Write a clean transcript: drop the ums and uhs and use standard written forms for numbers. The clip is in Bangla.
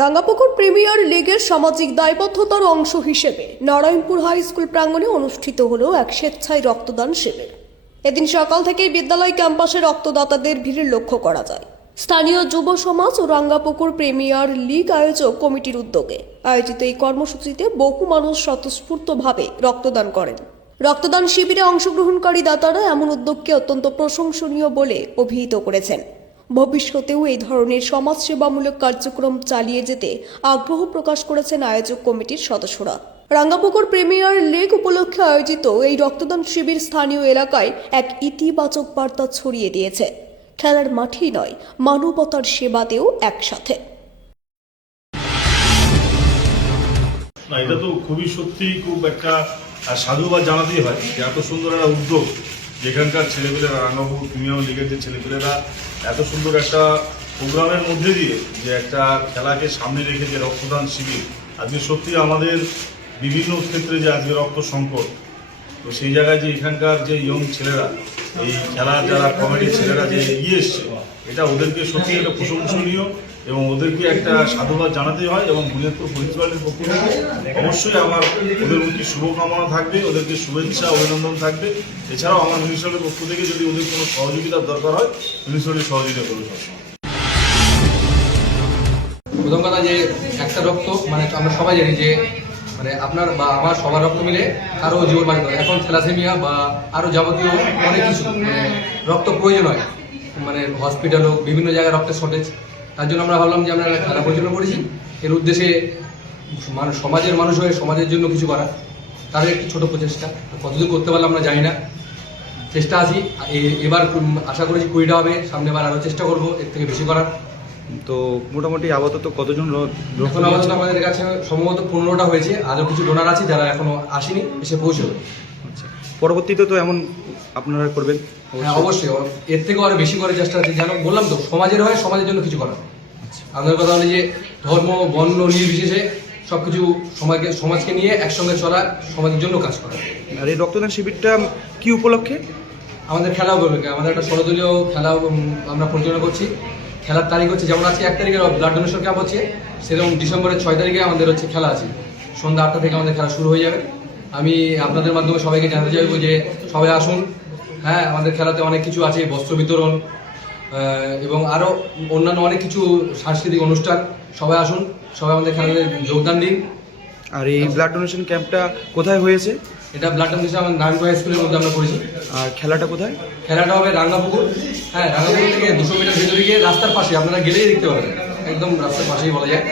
রাঙ্গাপুকুর প্রিমিয়ার লিগের সামাজিক দায়বদ্ধতার অংশ হিসেবে নারায়ণপুর হাই স্কুল প্রাঙ্গণে অনুষ্ঠিত হলো এক স্বেচ্ছায় রক্তদান শিবির। এদিন সকাল থেকে বিদ্যালয় ক্যাম্পাসে রক্তদাতাদের ভিড় লক্ষ্য করা যায়। স্থানীয় যুব সমাজ ও রাঙ্গাপুকুর প্রিমিয়ার লিগ আয়োজক কমিটির উদ্যোগে আয়োজিত এই কর্মসূচিতে বহু মানুষ স্বতঃস্ফূর্তভাবে রক্তদান করেন। রক্তদান শিবিরে অংশগ্রহণকারী দাতারা এমন উদ্যোগকে অত্যন্ত প্রশংসনীয় বলে অভিহিত করেছেন। ভবিষ্যতেও এই ধরনের সমাজসেবামূলক কার্যক্রম চালিয়ে যেতে আগ্রহ প্রকাশ করেছেন আয়োজক কমিটির সদস্যরা। রাঙ্গাপুকুর প্রিমিয়ার লিগ উপলক্ষে আয়োজিত এই রক্তদান শিবির স্থানীয় এলাকায় এক ইতিবাচক বার্তা ছড়িয়ে দিয়েছে। খেলার মাঠেই নয়, মানবতার সেবাতেও একসাথে। এটা তো খুবই সত্যি খুব একটা সাধুবাদ জানাতেই হয় যে এত সুন্দর একটা উদ্যোগ, যেখানকার ছেলেপেলেরা রাঙ্গাপুর প্রিমিয়ার লিগের যে ছেলেপেলেরা এত সুন্দর একটা প্রোগ্রামের মধ্যে দিয়ে যে একটা খেলাকে সামনে রেখে যে রক্তদান শিবির, আজকে সত্যি আমাদের বিভিন্ন ক্ষেত্রে যে আজকে রক্ত সংকট, তো সেই জায়গায় যে এখানকার যে ইয়ং ছেলেরা, এই খেলার যারা কমিটির ছেলেরা যে এগিয়ে এসছে, এটা ওদেরকে সত্যি একটা প্রশংসনীয় এবং ওদেরকে একটা সাধুবাদ জানাতে হয়। এবং বুনিয়াদপুর মিউনিসিপ্যালিটির পক্ষ থেকে অবশ্যই আমার ওদের প্রতি শুভকামনা থাকবে, ওদেরকে শুভেচ্ছা অভিনন্দন থাকবে। এছাড়াও আমার মিউনিসিপ্যালিটির পক্ষ থেকে যদি ওদের কোনো সহযোগিতার দরকার হয়, মিউনিসিপ্যালিটি সহযোগিতা করবে সবসময়। প্রথম কথা যে একটা রক্ত মানে আমরা সবাই জানি যে মানে আপনার বা আমার সবার রক্ত মিলে আরও জীবন বাঁচাতে হয়। এখন থ্যালাসেমিয়া বা আরও যাবতীয় অনেক কিছু মানে রক্ত প্রয়োজন হয়, মানে হসপিটাল হোক, বিভিন্ন জায়গায় রক্তের শর্টেজ। তার জন্য আমরা ভাবলাম যে আমরা একটা খেলা পরিচালনা করেছি, এর উদ্দেশ্যে সমাজের মানুষ হয়ে সমাজের জন্য কিছু করা, তাদের একটি ছোট প্রচেষ্টা। কতদূর করতে পারলাম আমরা জানি না, চেষ্টা আছি। এবার আশা করেছি 20টা হবে, সামনে বার আরও চেষ্টা করবো এর থেকে বেশি করার। তো মোটামুটি আপাতত কতজন এখন আপাতত আমাদের কাছে সম্ভবত 15টা হয়েছে, আরও কিছু ডোনার আছে যারা এখনো আসেনি, এসে পৌঁছবে। আচ্ছা, পরবর্তীতে তো এমন আপনারা করবেন? হ্যাঁ অবশ্যই, এর থেকেও আরো বেশি করে চেষ্টা আছে। যেন বললাম তো, সমাজের হয়, সমাজের জন্য কিছু করা। আমাদের কথা হলো যে ধর্ম বর্ণ নির্বিশেষে সবকিছু সমাজকে নিয়ে একসঙ্গে চলা, সমাজের জন্য কাজ করা। আর এই রক্তদান শিবিরটা কি উপলক্ষে? আমাদের খেলা উপলক্ষে আমাদের একটা ষড়দলীয় খেলা আমরা পরিচালনা করছি। খেলার তারিখ হচ্ছে, যেমন আছে 1 তারিখে ব্লাড ডোনেশন ক্যাম্প হচ্ছে, সেরকম ডিসেম্বরের 6 তারিখে আমাদের হচ্ছে খেলা আছে। সন্ধ্যা 8টা থেকে আমাদের খেলা শুরু হয়ে যাবে। আমি আপনাদের মাধ্যমে সবাইকে জানাতে চাইবো যে সবাই আসুন। হ্যাঁ, আমাদের খেলাতে অনেক কিছু আছে, বস্ত্র বিতরণ এবং আরও অন্যান্য অনেক কিছু সাংস্কৃতিক অনুষ্ঠান। সবাই আসুন, সবাই আমাদের খেলাতে যোগদান দিন। আর এই ব্লাড ডোনেশন ক্যাম্পটা কোথায় হয়েছে? এটা ব্লাড ডোনেশন আমাদের নারায়ণপুর হাই স্কুলের মধ্যে আমরা করেছি। আর খেলাটা কোথায়? খেলাটা হবে রাঙ্গাপুকুর। হ্যাঁ, রাঙ্গাপুকুর থেকে 200 মিটার ভেতরে গিয়ে রাস্তার পাশে, আপনারা গেলেই দেখতে পাবেন, একদম রাস্তার পাশেই বলা যায়।